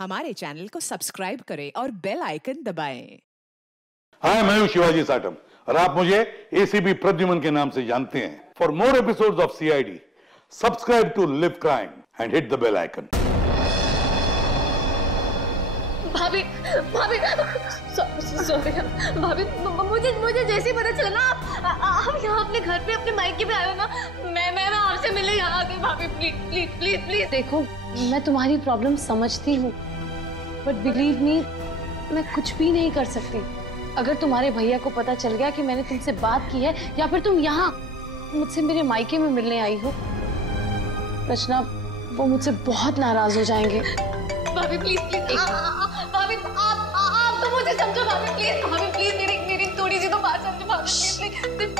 हमारे चैनल को सब्सक्राइब करें और बेल आइकन दबाएं। हाय, मैं हूं शिवाजी साटम और आप मुझे एसीपी प्रद्युमन के नाम से जानते हैं। For more episodes of CID, subscribe to live crime and hit the bell icon. भाभी भाभी सॉरी भाभी, मुझे जैसे ही पता चला ना आप यहाँ अपने घर पे अपने मायके पे आए हो ना, मैं आपसे मिलने यहाँ आ गई। भाभी प्लीज प्लीज प्लीज प्लीज। देखो, मैं तुम्हारी प्रॉब्लम समझती हूँ, बट बिलीव मी, मैं कुछ भी नहीं कर सकती। अगर तुम्हारे भैया को पता चल गया कि मैंने तुमसे बात की है या फिर तुम यहाँ मुझसे मेरे मायके में मिलने आई हो, रचना, वो मुझसे बहुत नाराज हो जाएंगे। भाभी प्लीज प्लीज, भाभी आप तो मुझे समझो। भाभी प्लीज मेरी थोड़ी सी तो बात समझो। भाभी प्लीज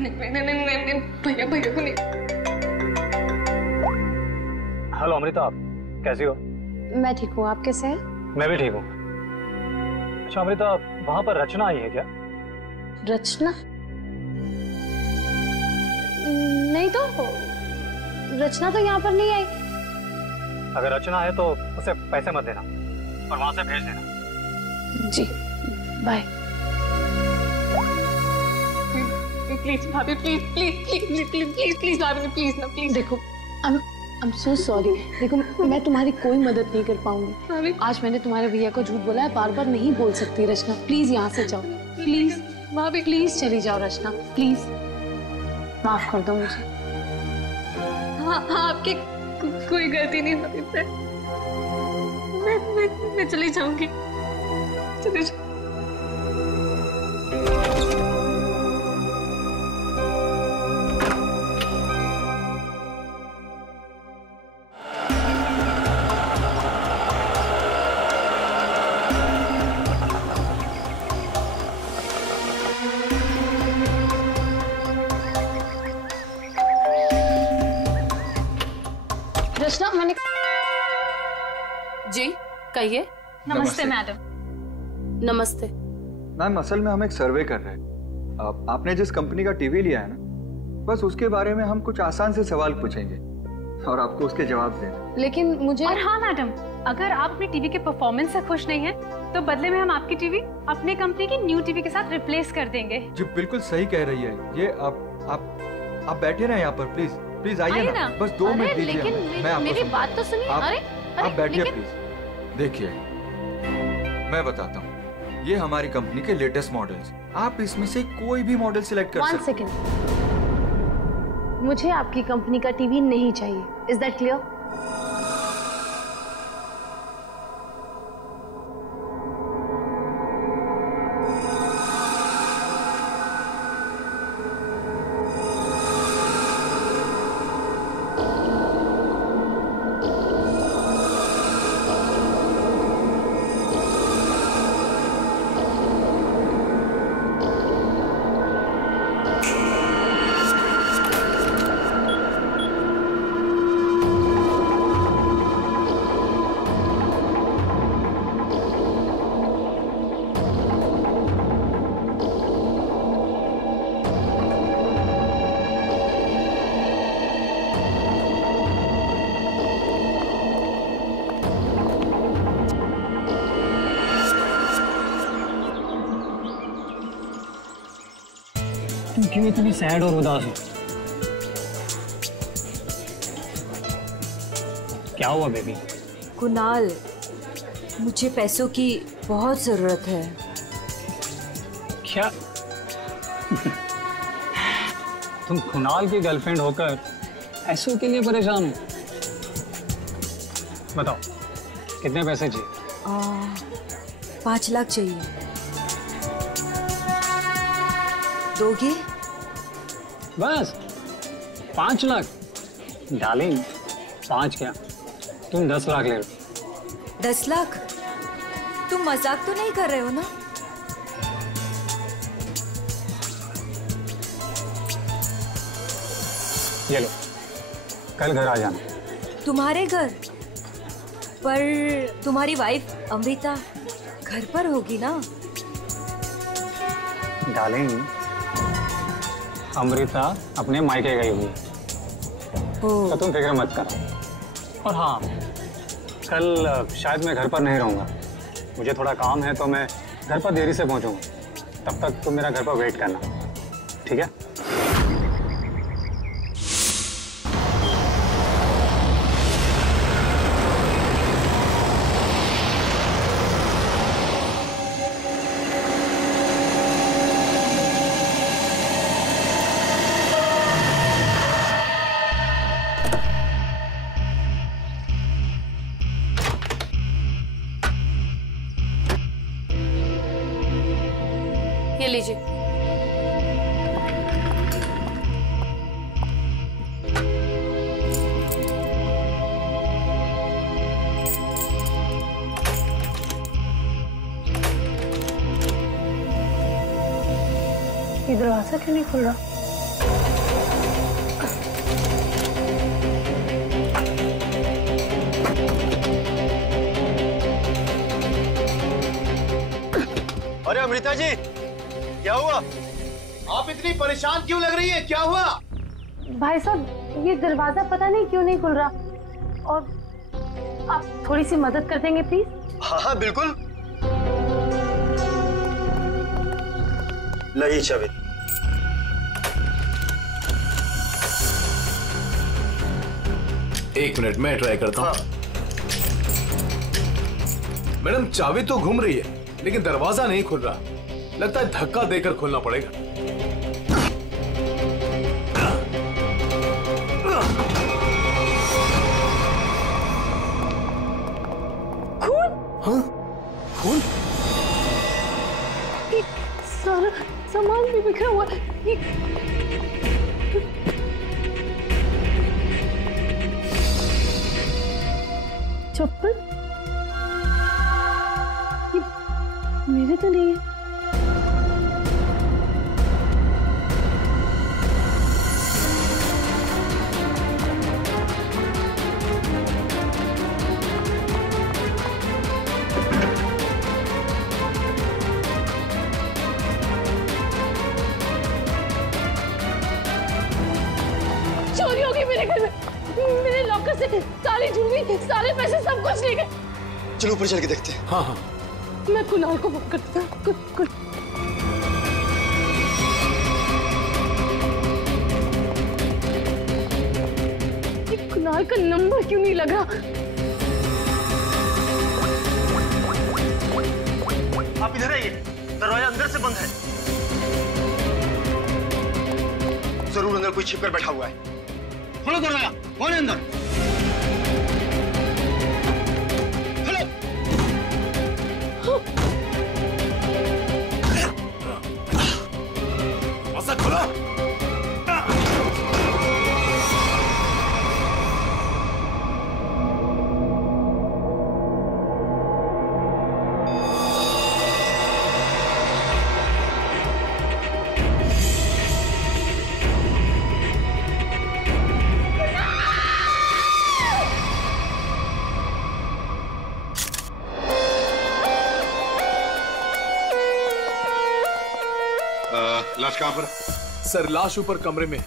नहीं, भैया को नहीं। हेलो अमृता, आप कैसी हो? मैं ठीक हूँ, आप कैसे हैं? मैं भी ठीक हूँ। अच्छा अमृता, वहाँ पर रचना आई है क्या? रचना? नहीं तो, रचना तो यहाँ पर नहीं आई। अगर रचना है तो उसे पैसे मत देना और वहाँ से भेज देना। जी, बाय। प्लीज भाभी प्लीज भाभी प्लीज ना प्लीज। देखो, I'm so sorry। देखो, मैं तुम्हारी कोई मदद नहीं कर पाऊंगी। आज मैंने तुम्हारे भैया को झूठ बोला है, बार बार नहीं बोल सकती। रचना प्लीज यहाँ से जाओ, प्लीज भाभी, प्लीज चली जाओ रचना, प्लीज माफ कर दो मुझे। हाँ, आपकी कोई गलती नहीं भाभी। मैं चली जाऊंगी, चली जाऊंगी। रचना, मैंने जी कहिए। नमस्ते मैडम। नमस्ते मैम, असल में हम एक सर्वे कर रहे हैं। आपने जिस कंपनी का टीवी लिया है ना, बस उसके बारे में हम कुछ आसान से सवाल पूछेंगे और आपको उसके जवाब देना। लेकिन मुझे। और हाँ मैडम, अगर आप अपनी टीवी के परफॉर्मेंस से खुश नहीं हैं, तो बदले में हम आपकी टीवी अपने कंपनी की न्यू टीवी के साथ रिप्लेस कर देंगे। जी बिल्कुल सही कह रही है ये। आप बैठे ना यहाँ पर, प्लीज प्लीज आइए ना, बस 2 मिनट दीजिए। लेकिन मैं आपको मेरी बात तो सुनिए। आप बैठिए प्लीज। देखिए, मैं बताता हूँ, ये हमारी कंपनी के लेटेस्ट मॉडल्स। आप इसमें से कोई भी मॉडल सिलेक्ट कर सकते हैं। 1 सेकेंड, मुझे आपकी कंपनी का टीवी नहीं चाहिए। Is that clear? तुम क्यों इतनी सैड और उदास हो? क्या हुआ बेबी? कुणाल, मुझे पैसों की बहुत जरूरत है। क्या? तुम कुणाल की गर्लफ्रेंड होकर पैसों के लिए परेशान हो? बताओ, कितने पैसे चाहिए? 5 लाख चाहिए। दोगे? बस 5 लाख? डार्लिंग, 5 क्या, तुम 10 लाख ले लो। 10 लाख? तुम मजाक तो नहीं कर रहे हो ना? ये लो, कल घर आ जाना। तुम्हारे घर? पर तुम्हारी वाइफ अमृता घर पर होगी ना? डार्लिंग, अमृता अपने मायके गई हुई है, तो तुम फिक्र मत करो। और हाँ, कल शायद मैं घर पर नहीं रहूँगा, मुझे थोड़ा काम है तो मैं घर पर देरी से पहुँचूँगा। तब तक तुम मेरा घर पर वेट करना, ठीक है? ये लीजिए। ये दरवाजा क्यों नहीं खुल रहा? अरे अमृता जी, क्या हुआ? आप इतनी परेशान क्यों लग रही है? क्या हुआ? भाई साहब, ये दरवाजा पता नहीं क्यों नहीं खुल रहा, और आप थोड़ी सी मदद कर देंगे प्लीज? हाँ हाँ बिल्कुल। लाइए चाबी। एक मिनट मैं ट्राई करता हूँ। हाँ। मैडम चाबी तो घूम रही है लेकिन दरवाजा नहीं खुल रहा, लगता है धक्का देकर खोलना पड़ेगा। खून? हाँ? खून? सारा सामान भी बिखरा हुआ। चप्पल? ये मेरे तो नहीं है। चोरी हो गई मेरे घर में, मेरे लॉकर से सारी ज्वेलरी, सारे पैसे, सब कुछ ले गए। चलो ऊपर चल के देखते हैं। हाँ हाँ। मैं कुणाल को फोन करता हूँ। ये कुणाल का नंबर क्यों नहीं लगा? आप इधर आइए, दरवाजा अंदर से बंद है। जरूर अंदर कोई छिपकर बैठा हुआ है। खोलो दरवाजा, कौन है अंदर? खोलो। लाश कहाँ पर? सर लाश ऊपर कमरे में है।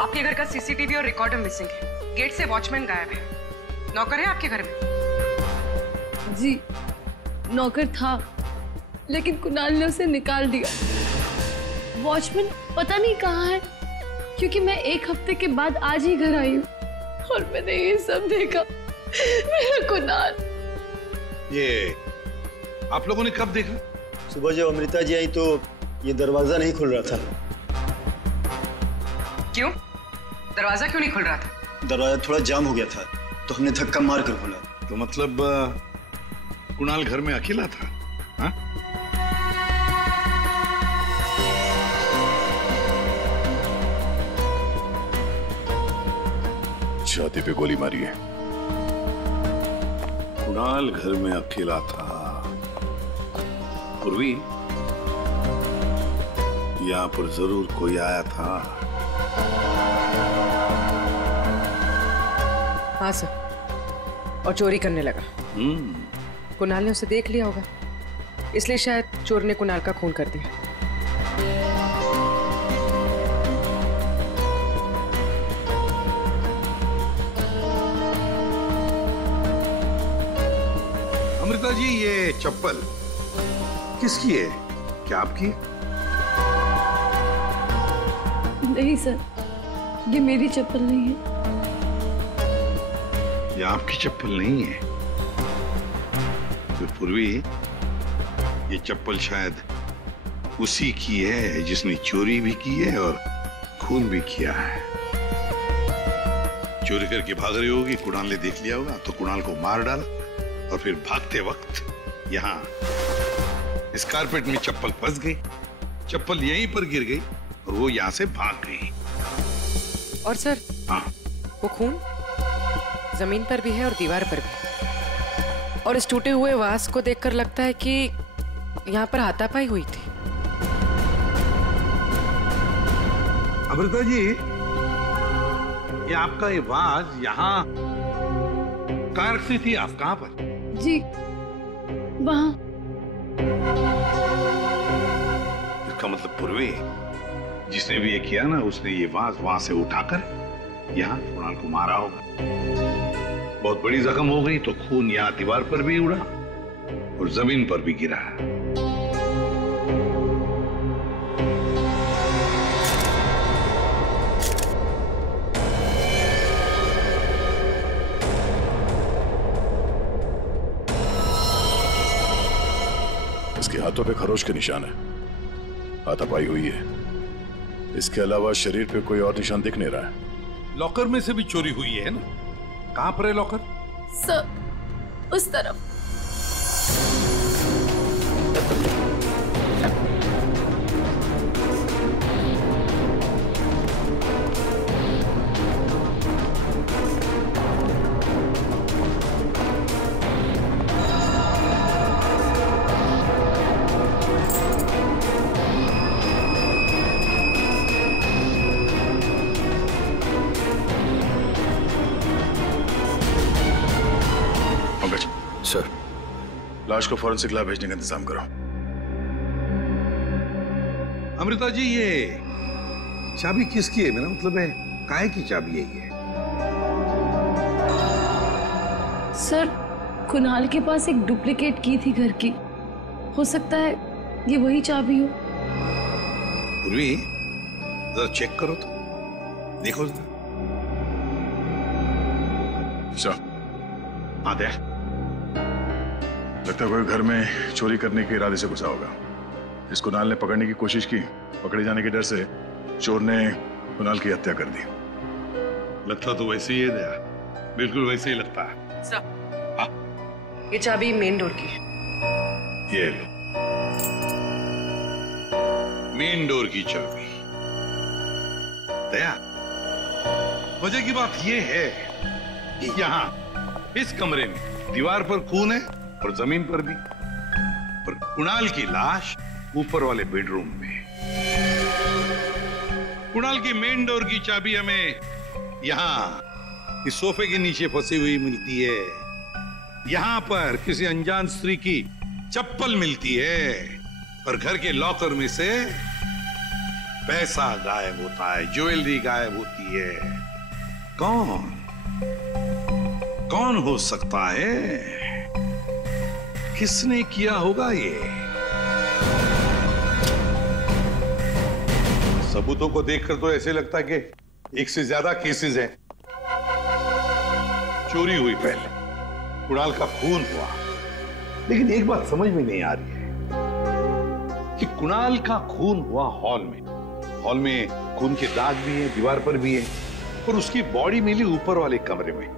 आपके घर का सीसीटीवी और रिकॉर्डर मिसिंग है। गेट से वॉचमैन गायब है। नौकर है आपके घर में? जी नौकर था, लेकिन कुणाल ने उसे निकाल दिया। वॉचमैन पता नहीं कहाँ है, क्योंकि मैं एक हफ्ते के बाद आज ही घर आई हूँ और मैंने ये सब देखा। मेरा कुणाल। ये आप लोगों ने कब देखा? सुबह जब अमृता जी आई तो ये दरवाजा नहीं खुल रहा था। क्यों? दरवाजा क्यों नहीं खुल रहा था? दरवाजा थोड़ा जाम हो गया था तो हमने धक्का मार कर खोला। तो मतलब कुणाल घर में अकेला था? हाँ? छाती पे गोली मारी है। कुणाल घर में अकेला था। पूर्वी, यहाँ पर जरूर कोई आया था। हाँ सर, और चोरी करने लगा। कुणाल ने उसे देख लिया होगा, इसलिए शायद चोर ने कुणाल का खून कर दिया। अमृता जी, ये चप्पल किसकी है? क्या आपकी? नहीं सर, ये मेरी चप्पल नहीं है। ये आपकी चप्पल नहीं है तो पूर्वी, ये चप्पल शायद उसी की है जिसने चोरी भी की है और खून भी किया है। चोरी करके भाग रही होगी, कुणाल ने देख लिया होगा तो कुणाल को मार डाला और फिर भागते वक्त यहाँ इस कारपेट में चप्पल फंस गई, चप्पल यहीं पर गिर गई और वो यहाँ से भाग गई। और सर, हाँ, वो खून जमीन पर भी है और दीवार पर भी, और इस टूटे हुए वास को देखकर लगता है कि यहाँ पर हाथापाई हुई थी। अमृता जी, ये आपका ये वाज यहाँ कार से थी, आप कहाँ पर? जी वहाँ। इसका मतलब पूर्वी, जिसने भी ये किया ना, उसने ये वाज वहां से उठाकर यहाँ कुणाल को मारा होगा। बहुत बड़ी जख्म हो गई तो खून यहाँ दीवार पर भी उड़ा और जमीन पर भी गिरा। इसके हाथों पे खरोच के निशान है, हाथापाई हुई है। इसके अलावा शरीर पे कोई और निशान दिख नहीं रहा है। लॉकर में से भी चोरी हुई है ना? कहां पर है लॉकर? सर, उस तरफ। सर, लाश को फॉरेंसिक लैब भेजने का इंतजाम करो। अमृता जी, ये चाबी किसकी है? मेरा मतलब है काहे की चाबी है ये? सर, कुणाल के पास एक डुप्लीकेट की थी घर की, हो सकता है ये वही चाबी हो। पूर्वी, जरा चेक करो तो, देखो जरा। हाँ, दे। लगता है कोई घर में चोरी करने के इरादे से घुसा होगा। इस कुणाल ने पकड़ने की कोशिश की, पकड़े जाने के डर से चोर ने कुणाल की हत्या कर दी। लगता तो वैसे ही है दया, बिल्कुल वैसे ही लगता है। सर, हाँ, ये चाबी मेन डोर की है। ये लो, मेन डोर की चाबी। दया, मजे की बात ये है कि यहाँ इस कमरे में दीवार पर खून है और जमीन पर भी, और कुणाल की लाश ऊपर वाले बेडरूम में। कुणाल की मेन डोर की चाबी हमें यहाँ इस सोफे के नीचे फंसी हुई मिलती है। यहाँ पर किसी अनजान स्त्री की चप्पल मिलती है और घर के लॉकर में से पैसा गायब होता है, ज्वेलरी गायब होती है। कौन हो सकता है? किसने किया होगा ये? सबूतों को देखकर तो ऐसे लगता है कि एक से ज्यादा केसेस हैं। चोरी हुई पहले, कुणाल का खून हुआ, लेकिन एक बात समझ में नहीं आ रही है कि कुणाल का खून हुआ हॉल में। हॉल में खून के दाग भी हैं, दीवार पर भी है, और उसकी बॉडी मिली ऊपर वाले कमरे में।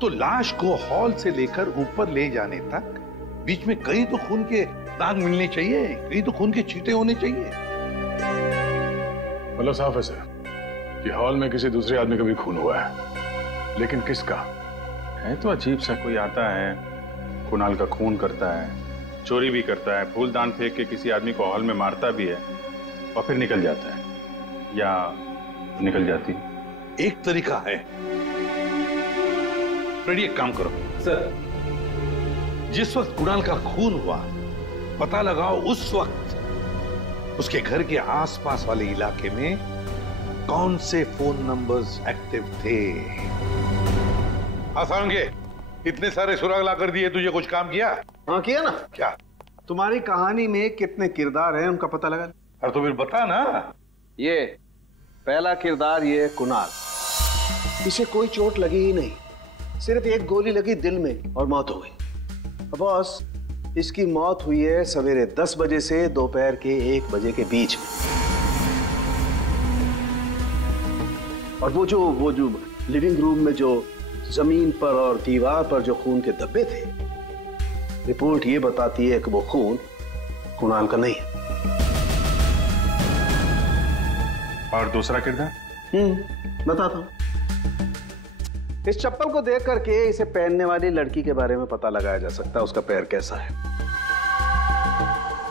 तो लाश को हॉल से लेकर ऊपर ले जाने तक बीच में कहीं तो खून के दाग मिलने चाहिए, कहीं तो खून के छींटे होने चाहिए। मतलब साफ है सर कि हॉल में किसी दूसरे आदमी का भी खून हुआ है, लेकिन किसका है तो अजीब सा। कोई आता है, कुणाल का खून करता है, चोरी भी करता है, फूलदान फेंक के किसी आदमी को हॉल में मारता भी है और फिर निकल जाता है या निकल जाती है। एक तरीका है, फ्रेडी एक काम करो सर, जिस वक्त कुणाल का खून हुआ पता लगाओ उस वक्त उसके घर के आसपास वाले इलाके में कौन से फोन नंबर्स एक्टिव थे। आसान के इतने सारे सुराग ला कर दिए, तुझे कुछ काम किया? हाँ किया ना। क्या? तुम्हारी कहानी में कितने किरदार हैं उनका पता लगा। अरे तो फिर बता ना। ये पहला किरदार, ये कुणाल। इसे कोई चोट लगी ही नहीं, सिर्फ एक गोली लगी दिल में और मौत हो गई। बॉस, इसकी मौत हुई है सवेरे 10 बजे से दोपहर के 1 बजे के बीच में। और वो जो लिविंग रूम में जो जमीन पर और दीवार पर जो खून के धब्बे थे, रिपोर्ट ये बताती है कि वो खून कुणाल का नहीं है। और दूसरा किरदार? बताता हूं। इस चप्पल को देख करके इसे पहनने वाली लड़की के बारे में पता लगाया जा सकता है, उसका पैर कैसा है।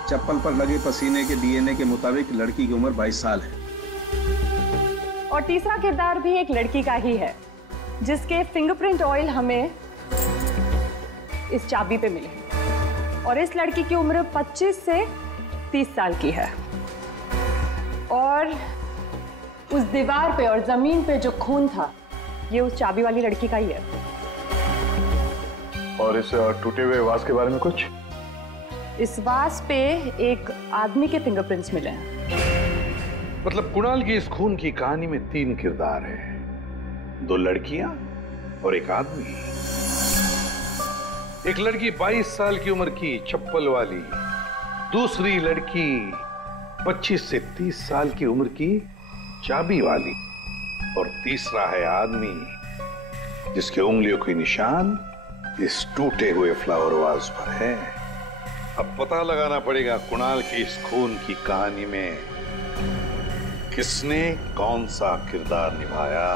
चप्पल पर लगे पसीने के डीएनए के मुताबिक लड़की की उम्र 22 साल है। और तीसरा किरदार भी एक लड़की का ही है, जिसके फिंगरप्रिंट ऑयल हमें इस चाबी पे मिले हैं। और इस लड़की की उम्र 25 से 30 साल की है। और उस दीवार पे और जमीन पे जो खून था, ये उस चाबी वाली लड़की का ही है। और इस टूटे हुए वास के बारे में कुछ? इस वास पे एक आदमी के फिंगरप्रिंट्स मिले हैं। मतलब कुणाल की इस खून की कहानी में 3 किरदार हैं, 2 लड़कियां और एक आदमी। एक लड़की 22 साल की उम्र की चप्पल वाली, दूसरी लड़की 25 से 30 साल की उम्र की चाबी वाली, और तीसरा है आदमी जिसके उंगलियों के निशान इस टूटे हुए फ्लावर वाज पर है। अब पता लगाना पड़ेगा कुणाल की इस खून की कहानी में किसने कौन सा किरदार निभाया।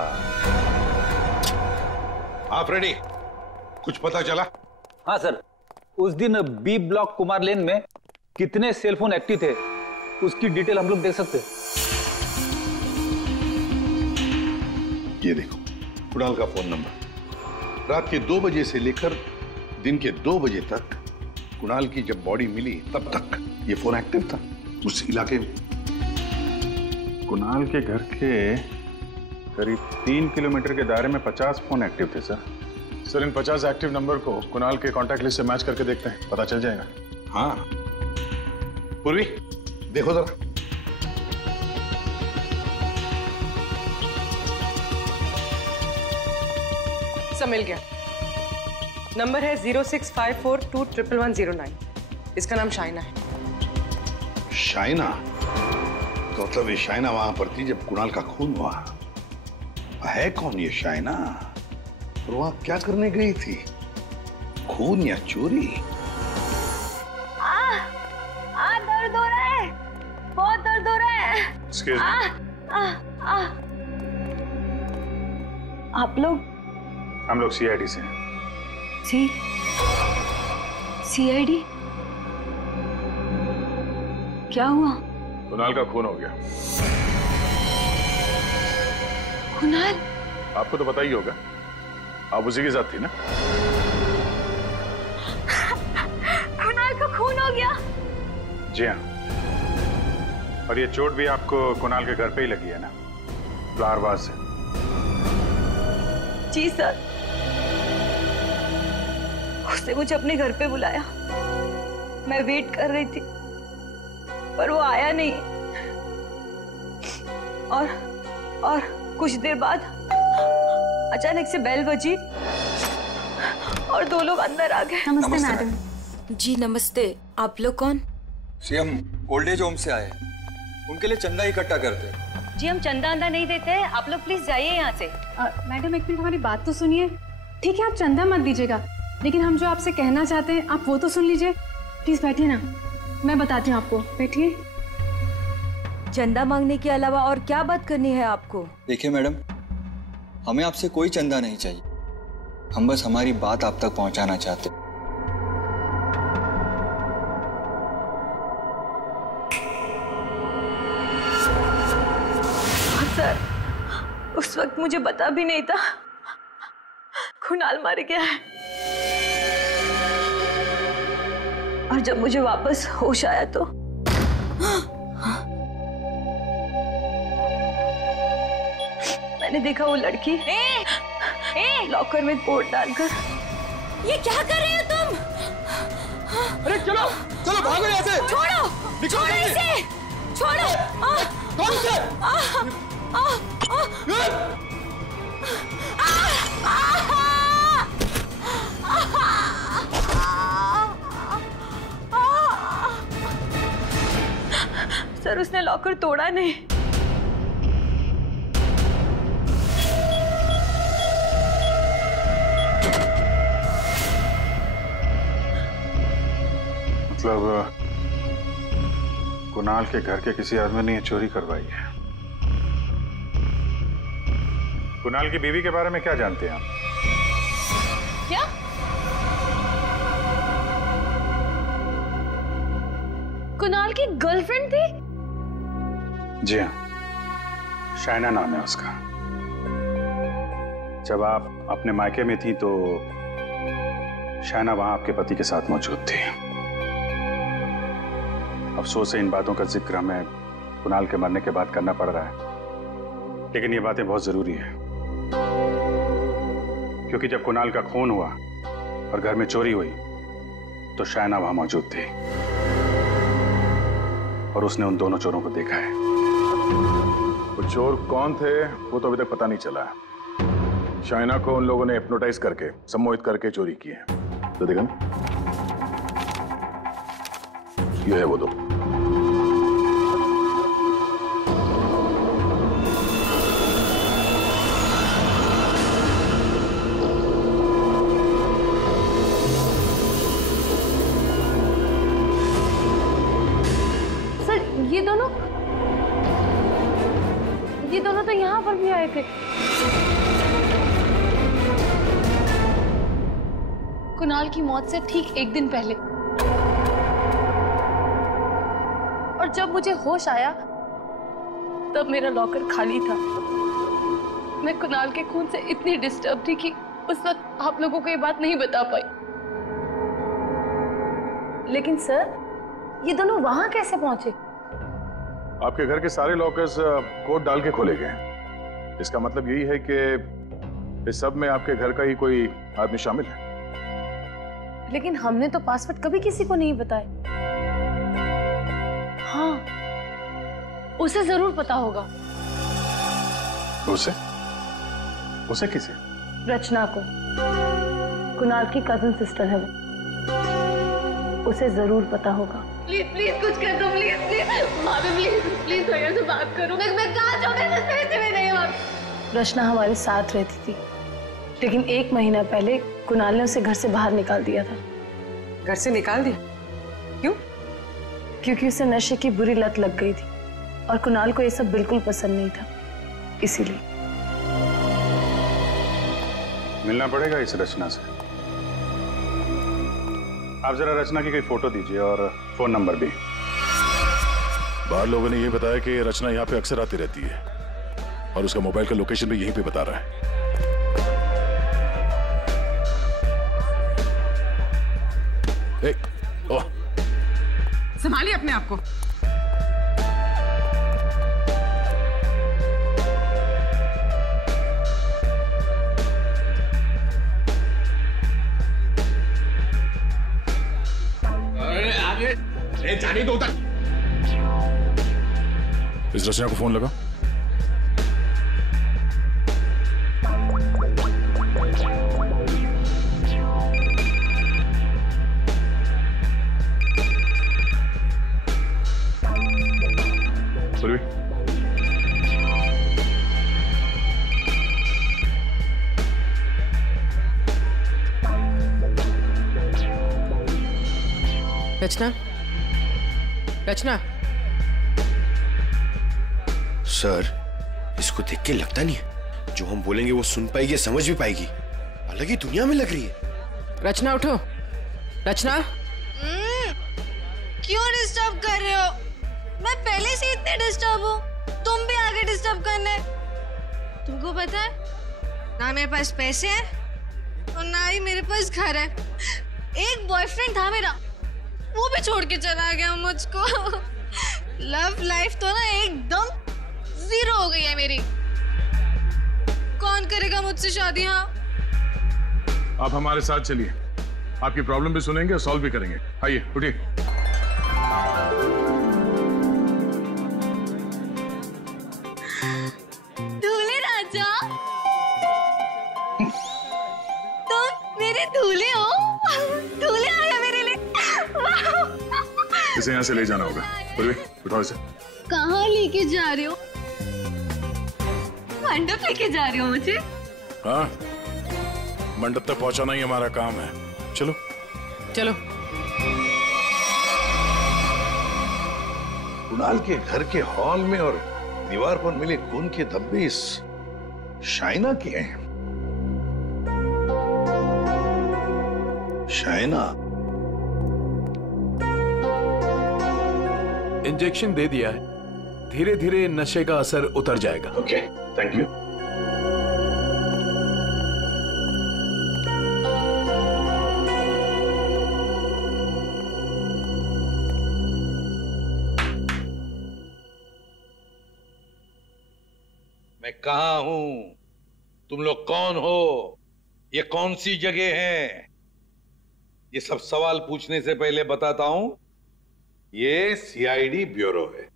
आप रेडी? कुछ पता चला? हाँ सर, उस दिन बी ब्लॉक कुमार लेन में कितने सेलफोन एक्टिव थे, उसकी डिटेल हम लोग देख सकते हैं। ये देखो कुणाल का फोन नंबर। रात के 2 बजे से लेकर दिन के 2 बजे तक कुणाल की जब बॉडी मिली तब तक ये फोन एक्टिव था उस इलाके में। कुणाल के घर के करीब 3 किलोमीटर के दायरे में 50 फोन एक्टिव थे सर। सर, इन 50 एक्टिव नंबर को कुणाल के कॉन्टैक्ट लिस्ट से मैच करके देखते हैं, पता चल जाएगा। हाँ पूर्वी, देखो जरा। सब मिल गया। नंबर है 0654211109। इसका नाम शाइना है। शाइना? तो मतलब ये शाइना वहां पर थी जब कुणाल का खून हुआ। है कौन ये शाइना और वहां क्या करने गई थी? खून या चोरी? दर्द हो रहा है, बहुत दर्द हो रहा है। आप लोग? हम लोग सीआईडी से हैं। सीआईडी? क्या हुआ? कुणाल का खून हो गया। कुणाल? आपको तो पता ही होगा, आप उसी के साथ थी ना। कुणाल का खून हो गया? जी हाँ, और ये चोट भी आपको कुणाल के घर पे ही लगी है ना, फ्लावर वाज से। जी सर, उसने मुझे अपने घर पे बुलाया। मैं वेट कर रही थी पर वो आया नहीं। और कुछ देर बाद अचानक से बेल बजी और 2 लोग अंदर आ गए। नमस्ते मैडम। जी नमस्ते। आप लोग कौन? जी हम ओल्ड एज होम से आए, उनके लिए चंदा इकट्ठा करते हैं। जी हम चंदा अंदा नहीं देते हैं, आप लोग प्लीज जाइए यहाँ से। मैडम एक मिनट, हमारी बात तो सुनिए। ठीक है, आप चंदा मत दीजिएगा, लेकिन हम जो आपसे कहना चाहते हैं आप वो तो सुन लीजिए। प्लीज बैठिए ना, मैं बताती हूँ आपको। बैठिए। चंदा मांगने के अलावा और क्या बात करनी है आपको? देखिए मैडम, हमें आपसे कोई चंदा नहीं चाहिए, हम बस हमारी बात आप तक पहुंचाना चाहते हैं। सर, उस वक्त मुझे पता भी नहीं था कुणाल मर गया है। और जब मुझे वापस होश आया तो मैंने देखा वो लड़की लॉकर में कोट डालकर। ये क्या कर रहे हो तुम? अरे चलो चलो भागो यहाँ से। छोड़ो छोड़ो इसे, छोड़ो। कौन से? सर उसने लॉकर तोड़ा नहीं। मतलब कुणाल के घर के किसी आदमी ने ये चोरी करवाई है। कुणाल की बीवी के बारे में क्या जानते हैं आप? क्या? कुणाल की गर्लफ्रेंड थी? जी हाँ, शाइना नाम है उसका। जब आप अपने मायके में थी तो शाइना वहां आपके पति के साथ मौजूद थी। अफसोस है इन बातों का जिक्र हमें कुणाल के मरने के बाद करना पड़ रहा है, लेकिन ये बातें बहुत जरूरी है क्योंकि जब कुणाल का खून हुआ और घर में चोरी हुई तो शाइना वहां मौजूद थी और उसने उन दोनों चोरों को देखा है। वो चोर कौन थे वो तो अभी तक पता नहीं चला। शाइना को उन लोगों ने हिप्नोटाइज करके, सम्मोहित करके चोरी की है। तो देखा ये है वो दो। ये दोनों तो यहाँ पर भी आए थे। कुणाल की मौत से ठीक एक दिन पहले। और जब मुझे होश आया तब मेरा लॉकर खाली था। मैं कुणाल के खून से इतनी डिस्टर्ब थी कि उस वक्त आप लोगों को ये बात नहीं बता पाई। लेकिन सर, ये दोनों वहां कैसे पहुंचे? आपके घर के सारे लॉकर्स कोड डाल के खोले गए हैं। इसका मतलब यही है कि इस सब में आपके घर का ही कोई आदमी शामिल है। लेकिन हमने तो पासवर्ड कभी किसी को नहीं बताया। हाँ, उसे जरूर पता होगा। उसे? उसे किसे? रचना को। कुणाल की कजिन सिस्टर है वो। उसे जरूर पता होगा। प्लीज प्लीज कुछ कर दो, प्लीज प्लीज भाभी, प्लीज प्लीज भैया से बात करो। मैं कहाँ जाऊँ? मेरे पैसे में नहीं है। रचना हमारे साथ रहती थी, लेकिन 1 महीना पहले कुणाल ने उसे घर से बाहर निकाल दिया था। घर से निकाल दिया? क्यों? क्योंकि उसे नशे की बुरी लत लग गई थी और कुणाल को ये सब बिल्कुल पसंद नहीं था, इसीलिए। मिलना पड़ेगा इस रचना से। आप जरा रचना की कोई फोटो दीजिए और फोन नंबर भी। बाहर लोगों ने ये बताया कि रचना यहाँ पे अक्सर आती रहती है और उसका मोबाइल का लोकेशन भी यहीं पे बता रहा है। संभालिए अपने आप को। जाने दो तक। इस रचना को फोन लगा। रचना, रचना। सर, इसको देख के लगता नहीं है जो हम बोलेंगे वो सुन पाएगी, समझ भी पाएगी। अलग ही दुनिया में लग रही है। रचना उठो। रचना, क्यों डिस्टर्ब कर रहे हो? मैं पहले से इतने डिस्टर्ब हूँ, तुम भी आगे डिस्टर्ब करने। तुमको पता है ना मेरे पास पैसे हैं और ना ही मेरे पास घर है। एक बॉयफ्रेंड था मेरा, वो भी छोड़ के चला गया मुझको। लव लाइफ तो ना एकदम जीरो हो गई है मेरी। कौन करेगा मुझसे शादी? हाँ, आप हमारे साथ चलिए, आपकी प्रॉब्लम भी सुनेंगे और सॉल्व भी करेंगे। आइए उठिए। दूल्हे राजा, तुम मेरे दूल्हे हो। दूल्हे आया मेरे लिए। इसे यहाँ से ले जाना होगा। उठाओ इसे। कहाँ लेके जा रहे हो? मंडप लेके जा रहे हो मुझे? हाँ, मंडप तक पहुंचाना ही हमारा काम है। चलो चलो। कुणाल के घर के हॉल में और दीवार पर मिले खून के धब्बे इस शाइना के हैं। शाइना इंजेक्शन दे दिया है, धीरे धीरे नशे का असर उतर जाएगा। Okay, thank you. मैं कहाँ हूं? तुम लोग कौन हो? ये कौन सी जगह है? ये सब सवाल पूछने से पहले बताता हूं, ये सीआईडी ब्यूरो है।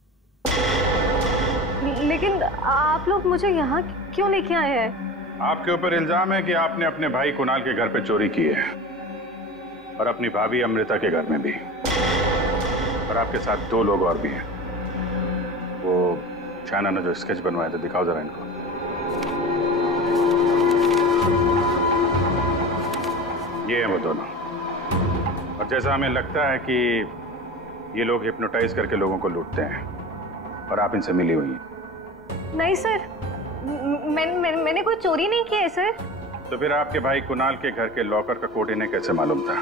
लेकिन आप लोग मुझे यहाँ क्यों लेके आए हैं? आपके ऊपर इल्जाम है कि आपने अपने भाई कुणाल के घर पे चोरी की है और अपनी भाभी अमृता के घर में भी, और आपके साथ 2 लोग और भी हैं। वो शाइना ने जो स्केच बनवाया था, दिखाओ जरा इनको। ये हैं वो दोनों, और जैसा हमें लगता है कि ये लोग हिप्नोटाइज करके लोगों को लूटते हैं और आप इनसे मिली हुई हैं। नहीं सर, मैंने कोई चोरी नहीं की है सर। तो फिर आपके भाई कुणाल के घर के लॉकर का कोड इन्हें कैसे मालूम था?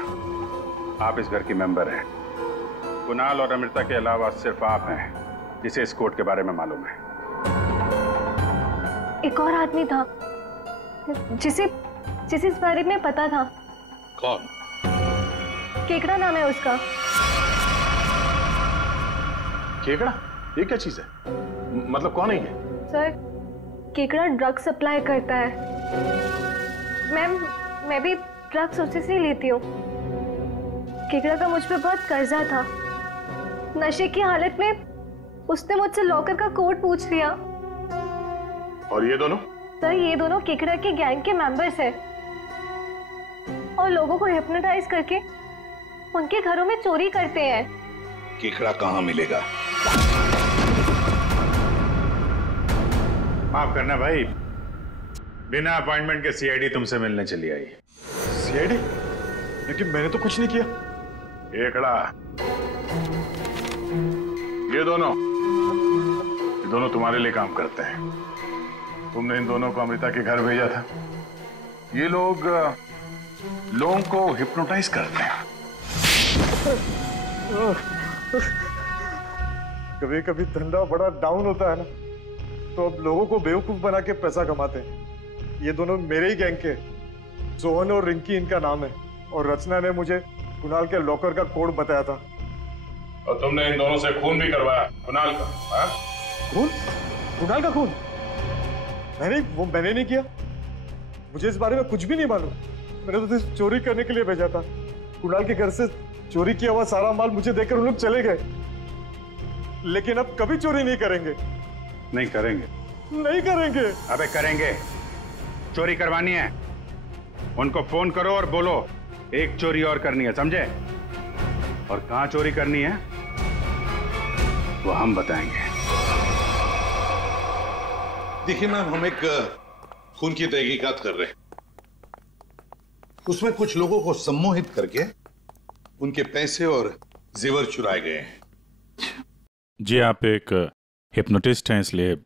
आप इस घर की मेंबर हैं। कुणाल और अमृता के अलावा सिर्फ आप हैं जिसे इस कोड के बारे में मालूम है। एक और आदमी था जिसे इस बारे में पता था। कौन? केकड़ा नाम है उसका। केकड़ा? ये क्या चीज है? मतलब कौन है ये? सर, केकड़ा ड्रग सप्लाई करता है। मैं भी ड्रग्स उसी से लेती हूँ। केकड़ा का मुझ पे बहुत कर्जा था। नशे की हालत में उसने मुझसे लॉकर का कोड पूछ लिया। और ये दोनों? सर, ये दोनों केकड़ा के गैंग के मेंबर्स हैं और लोगों को हिप्नोटाइज करके उनके घरों में चोरी करते हैं। केकड़ा कहाँ मिलेगा? माफ करना भाई, बिना अपॉइंटमेंट के सीआईडी तुमसे मिलने चली आई। सीआईडी? लेकिन मैंने तो कुछ नहीं किया। केकड़ा, ये दोनों तुम्हारे लिए काम करते हैं। तुमने इन दोनों को अमृता के घर भेजा था। ये लोग लोगों को हिप्नोटाइज करते हैं। कभी कभी धंधा बड़ा डाउन होता है ना, तो अब लोगों को बेवकूफ बना के पैसा कमाते हैं। ये दोनों मेरे ही गैंग के, सोहन और रिंकी इनका नाम है, और रचना ने मुझे कुणाल के लॉकर का कोड बताया था। और तुमने इन दोनों से खून भी करवाया कुणाल का? हाँ? खून? कुणाल का खून? मैंने नहीं किया। मुझे इस बारे में कुछ भी नहीं मालूम। मैंने तो चोरी करने के लिए भेजा था। कुणाल के घर से चोरी किया हुआ सारा माल मुझे देकर उन लोग चले गए। लेकिन अब कभी चोरी नहीं करेंगे। नहीं करेंगे? नहीं करेंगे। अबे करेंगे। चोरी करवानी है, उनको फोन करो और बोलो एक चोरी और करनी है, समझे? और कहां चोरी करनी है वो हम बताएंगे। देखिए मैम, हम एक खून की तहकीकात कर रहे हैं। उसमें कुछ लोगों को सम्मोहित करके उनके पैसे और जेवर चुराए गए हैं। जी, आप एक हिप्नोटिस्ट हैं, इसलिए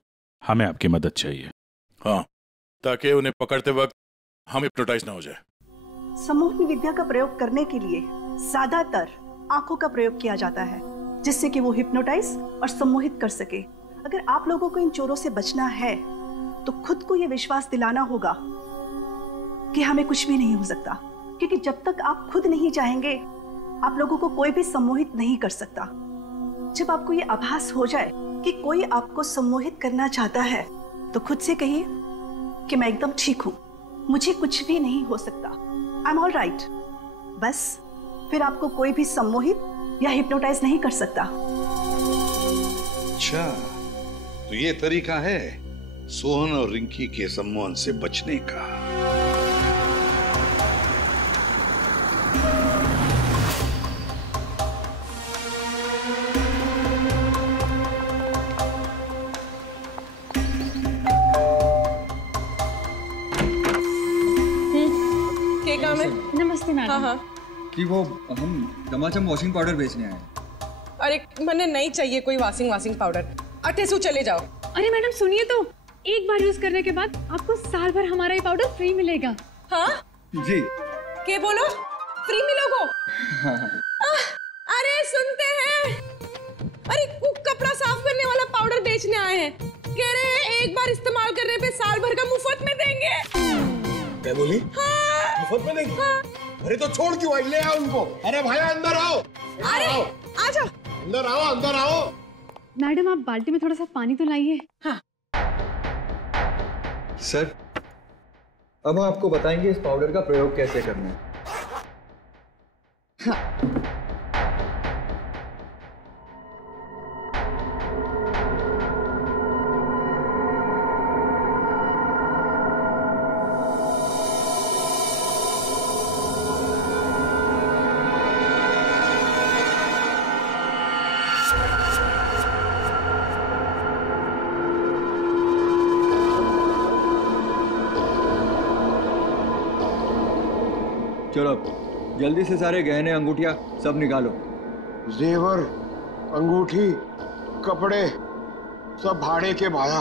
हमें आपकी मदद चाहिए। हाँ, ताकि उन्हें पकड़ते वक्त हम हिप्नोटाइज ना हो जाए। सम्मोहन विद्या का प्रयोग करने के लिए ज्यादातर आंखों का प्रयोग किया जाता है, जिससे कि वो हिप्नोटाइज और सम्मोहित कर सके। अगर आप लोगों को इन चोरों से बचना है तो खुद को ये विश्वास दिलाना होगा कि हमें कुछ भी नहीं हो सकता, क्योंकि जब तक आप खुद नहीं चाहेंगे आप लोगों को कोई भी सम्मोहित नहीं कर सकता। जब आपको ये आभास हो जाए कि कोई आपको सम्मोहित करना चाहता है तो खुद से कहिए कि मैं एकदम ठीक हूं, मुझे कुछ भी नहीं हो सकता, आई एम ऑल राइट। बस फिर आपको कोई भी सम्मोहित या हिप्नोटाइज नहीं कर सकता। अच्छा, तो ये तरीका है सोहन और रिंकी के सम्मोहन से बचने का। नमस्ते मैडम। हाँ हाँ कि वो हम दमाचम वॉशिंग पाउडर बेचने आए हैं। अरे मैंने नहीं चाहिए कोई वॉशिंग पाउडर। अटेसू चले जाओ। अरे मैडम सुनिए तो, एक बार यूज करने के बाद आपको साल भर हमारा ये पाउडर फ्री मिलेगा। हाँ जी। क्या बोलो? फ्री मिलोगो? हाँ। अरे सुनते हैं, अरे कपड़ा साफ करने वाला पाउडर बेचने आए हैं, कह रहे हैं एक बार इस्तेमाल करने पे साल भर का मुफ्त में देंगे। क्या बोली? हाँ। मुफ्त में देंगे? हाँ। अरे तो छोड़ क्यों आई, ले आओ उनको। अरे भाई अंदर आओ। अरे आजा। अंदर आओ, अंदर आओ। मैडम आप बाल्टी में थोड़ा सा पानी तो लाइए। हाँ। सर, अब हम आपको बताएंगे इस पाउडर का प्रयोग कैसे करना है। हाँ। चलो जल्दी से सारे गहने अंगूठियां सब निकालो। जेवर, अंगूठी, कपड़े सब भाड़े के भाया।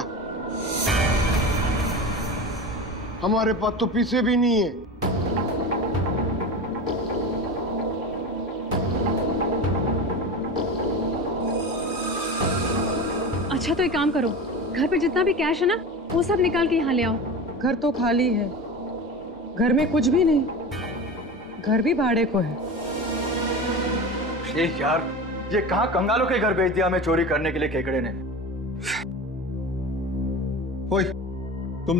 हमारे पास तो पैसे भी नहीं है। अच्छा तो एक काम करो, घर पे जितना भी कैश है ना वो सब निकाल के यहाँ ले आओ। घर तो खाली है, घर में कुछ भी नहीं, घर भी भाड़े को है। यार ये कहाँ कंगालों के घर भेज दिया हमें चोरी करने के लिए केकड़े ने। ओए तुम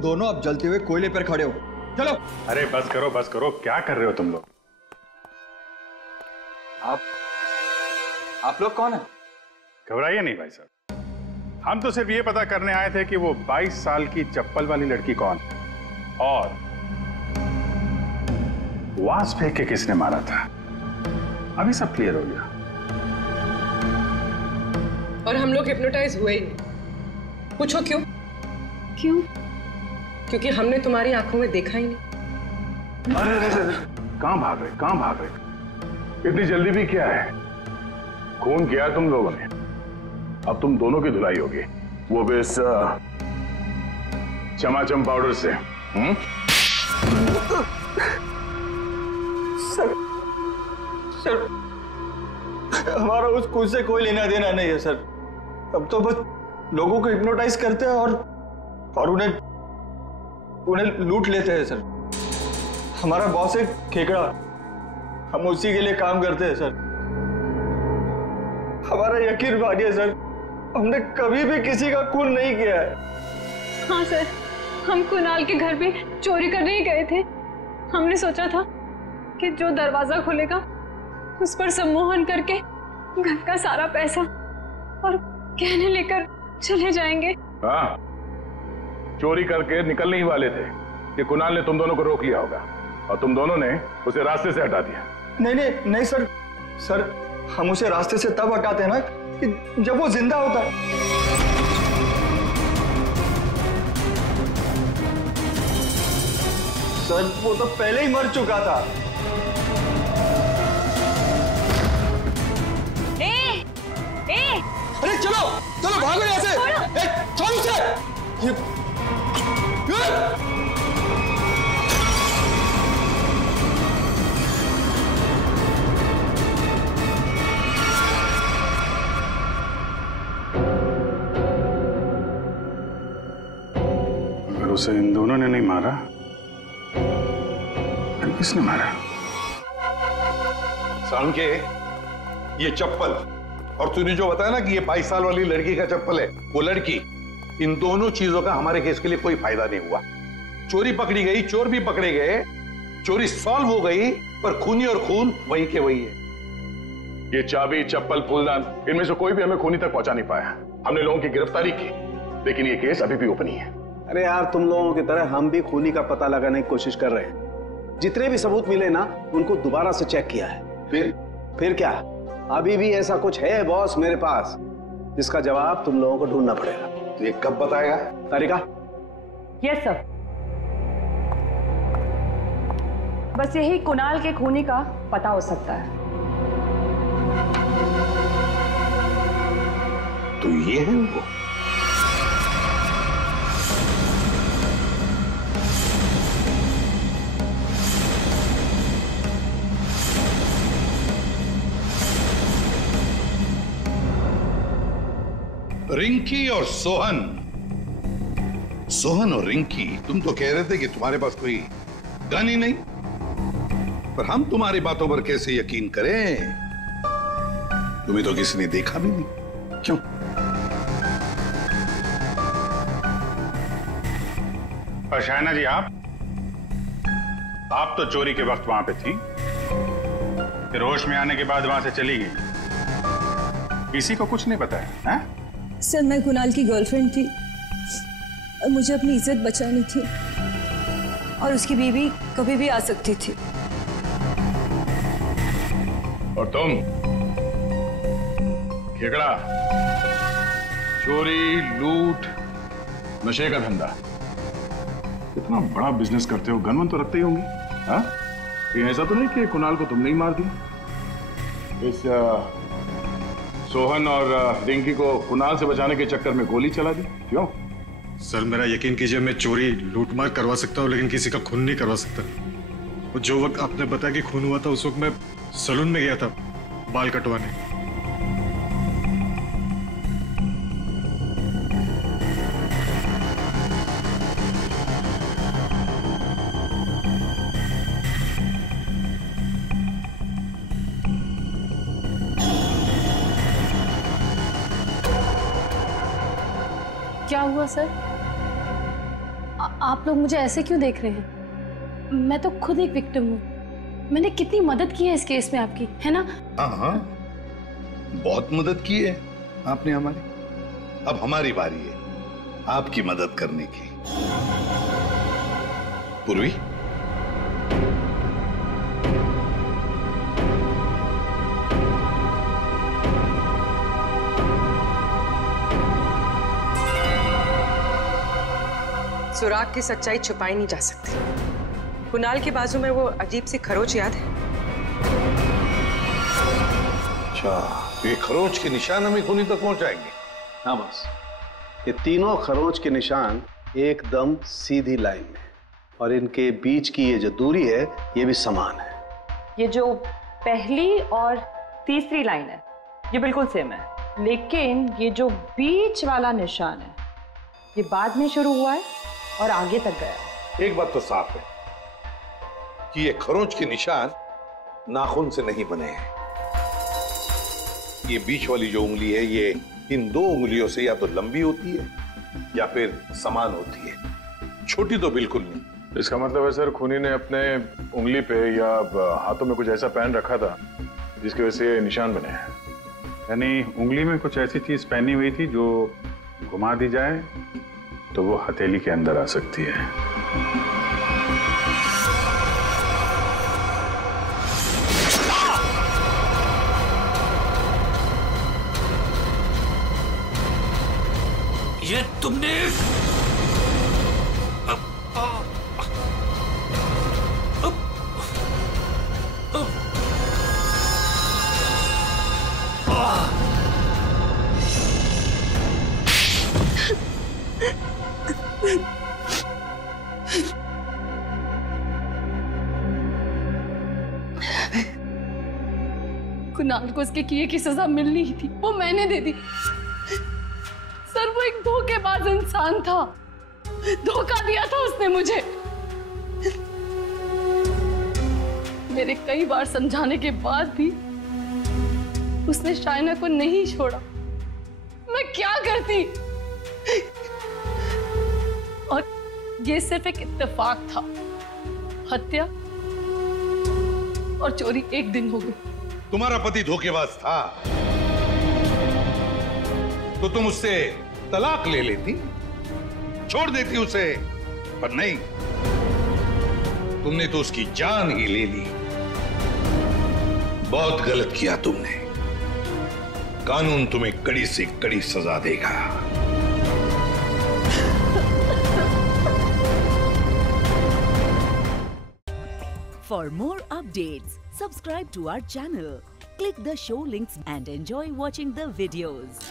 दोनों अब जलते हुए कोयले पर खड़े हो, चलो। अरे बस करो, क्या कर रहे हो तुम लोग? आप लोग कौन है? घबराइए नहीं भाई साहब, हम तो सिर्फ ये पता करने आए थे कि वो 22 साल की चप्पल वाली लड़की कौन और वास फेंक के किसने मारा था। अभी सब क्लियर हो गया। और हम लोग हिप्नोटाइज हुए ही नहीं। पूछो क्यों? क्योंकि हमने तुम्हारी आंखों में देखा ही नहीं। अरे कहां भाग रहे? इतनी जल्दी भी क्या है? खून किया तुम लोगों ने, अब तुम दोनों की धुलाई होगी, वो भी इस चमाचम पाउडर से। सर हमारा उस खून से कोई लेना देना नहीं है सर। अब तो बस लोगों को हिप्नोटाइज करते हैं और उन्हें लूट लेते हैं सर। हमारा बॉस है खेकड़ा, हम उसी के लिए काम करते हैं सर। हमारा यकीन मानिए सर, हमने कभी भी किसी का खून नहीं किया है। हाँ सर, हम कुणाल के घर पे चोरी करने ही गए थे। हमने सोचा था कि जो दरवाजा खुलेगा उस पर सम्मोहन करके घर का सारा पैसा और गहने लेकर चले जाएंगे। हाँ, चोरी करके निकलने ही वाले थे कि कुणाल ने तुम दोनों को रोक लिया होगा और तुम दोनों ने उसे रास्ते से हटा दिया। नहीं सर, हम उसे रास्ते से तब हटाते हैं ना कि जब वो जिंदा होता है। सर वो तो पहले ही मर चुका था। अरे चलो भागो यहाँ से। छोड़ उसे। अगर उसे इन दोनों ने नहीं मारा फिर किसने मारा? साउंड के ये चप्पल और तूने जो बताया ना कि ये 22 साल वाली लड़की का चप्पल है, वो लड़की, इन दोनों चीजों का हमारे केस के लिए कोई फायदा नहीं हुआ। चोरी पकड़ी गई, चोर भी पकड़े गए, चोरी सॉल्व हो गई, पर खूनी और खून वही के वही है। ये चाबी, चप्पल, फूलदान, इनमें से कोई भी हमें खूनी तक पहुंचा नहीं पाया। हमने लोगों की गिरफ्तारी की, लेकिन ये केस अभी भी ओपन ही है। अरे यार, तुम लोगों की तरह हम भी खूनी का पता लगाने की कोशिश कर रहे हैं। जितने भी सबूत मिले ना, उनको दोबारा से चेक किया है। फिर क्या? अभी भी ऐसा कुछ है बॉस मेरे पास जिसका जवाब तुम लोगों को ढूंढना पड़ेगा। तो ये कब बताएगा? तारिका? Yes sir. बस यही कुणाल के खूनी का पता हो सकता है। तो ये है वो। रिंकी और सोहन और रिंकी, तुम तो कह रहे थे कि तुम्हारे पास कोई गन ही नहीं, पर हम तुम्हारी बातों पर कैसे यकीन करें? तुम्हें तो किसी ने देखा भी नहीं। क्यों? और शायना जी, आप तो चोरी के वक्त वहां पे थी, फिर होश में आने के बाद वहां से चली गई, किसी को कुछ नहीं बताया? हैं? सर, मैं कुणाल की गर्लफ्रेंड थी और मुझे अपनी इज्जत बचानी थी, और उसकी बीवी कभी भी आ सकती थी। और तुम खेकड़ा, चोरी, लूट, नशे का धंधा, इतना बड़ा बिजनेस करते हो, गन तो रखते ही होंगे। हाँ? ये ऐसा तो नहीं कि कुणाल को तुमने ही मार दिया? इस सोहन और रिंकी को कुणाल से बचाने के चक्कर में गोली चला दी, क्यों? सर, मेरा यकीन कीजिए, मैं चोरी लूटमार करवा सकता हूँ, लेकिन किसी का खून नहीं करवा सकता। वो जो वक्त आपने बताया कि खून हुआ था, उस वक्त मैं सैलून में गया था बाल कटवाने। क्या हुआ सर? आप लोग मुझे ऐसे क्यों देख रहे हैं? मैं तो खुद एक विक्टिम हूँ। मैंने कितनी मदद की है इस केस में आपकी, है ना? हाँ, बहुत मदद की है आपने हमारी। अब हमारी बारी है आपकी मदद करने की। पूर्वी, सुराग की सच्चाई छुपाई नहीं जा सकती। कुणाल के बाजू में वो अजीब सी खरोच याद है? अच्छा, ये खरोच के निशान हमें खूनी तक पहुंचाएंगे? हाँ बस, ये तीनों खरोच के निशान एकदम सीधी लाइन में, और इनके बीच की ये जो दूरी है, ये भी समान है। ये जो पहली और तीसरी लाइन है, ये बिल्कुल सेम है, लेकिन ये जो बीच वाला निशान है, ये बाद में शुरू हुआ है और आगे तक गया। एक बात तो साफ है कि ये खरोंच के निशान नाखून से नहीं बने हैं। ये बीच वाली जो उंगली है, ये इन दो उंगलियों से या तो लंबी होती है या फिर समान होती है, छोटी तो बिल्कुल नहीं। इसका मतलब है सर, खूनी ने अपने उंगली पे या हाथों में कुछ ऐसा पहन रखा था जिसकी वजह से निशान बने हैं। यानी उंगली में कुछ ऐसी चीज पहनी हुई थी जो घुमा दी जाए तो वो हथेली के अंदर आ सकती है। ये तुमने कुणाल को उसके किए की सजा मिलनी ही थी, वो मैंने दे दी। सर, वो एक धोखेबाज इंसान था, धोखा दिया था उसने मुझे। मेरे कई बार समझाने के बाद भी उसने शाइना को नहीं छोड़ा। मैं क्या करती? और ये सिर्फ एक इत्तेफाक था। हत्या और चोरी एक दिन हो गई। तुम्हारा पति धोखेबाज था तो तुम उससे तलाक ले लेती, छोड़ देती उसे, पर नहीं, तुमने तो उसकी जान ही ले ली। बहुत गलत किया तुमने। कानून तुम्हें कड़ी से कड़ी सजा देगा। For more updates, subscribe to our channel, click the show links and enjoy watching the videos.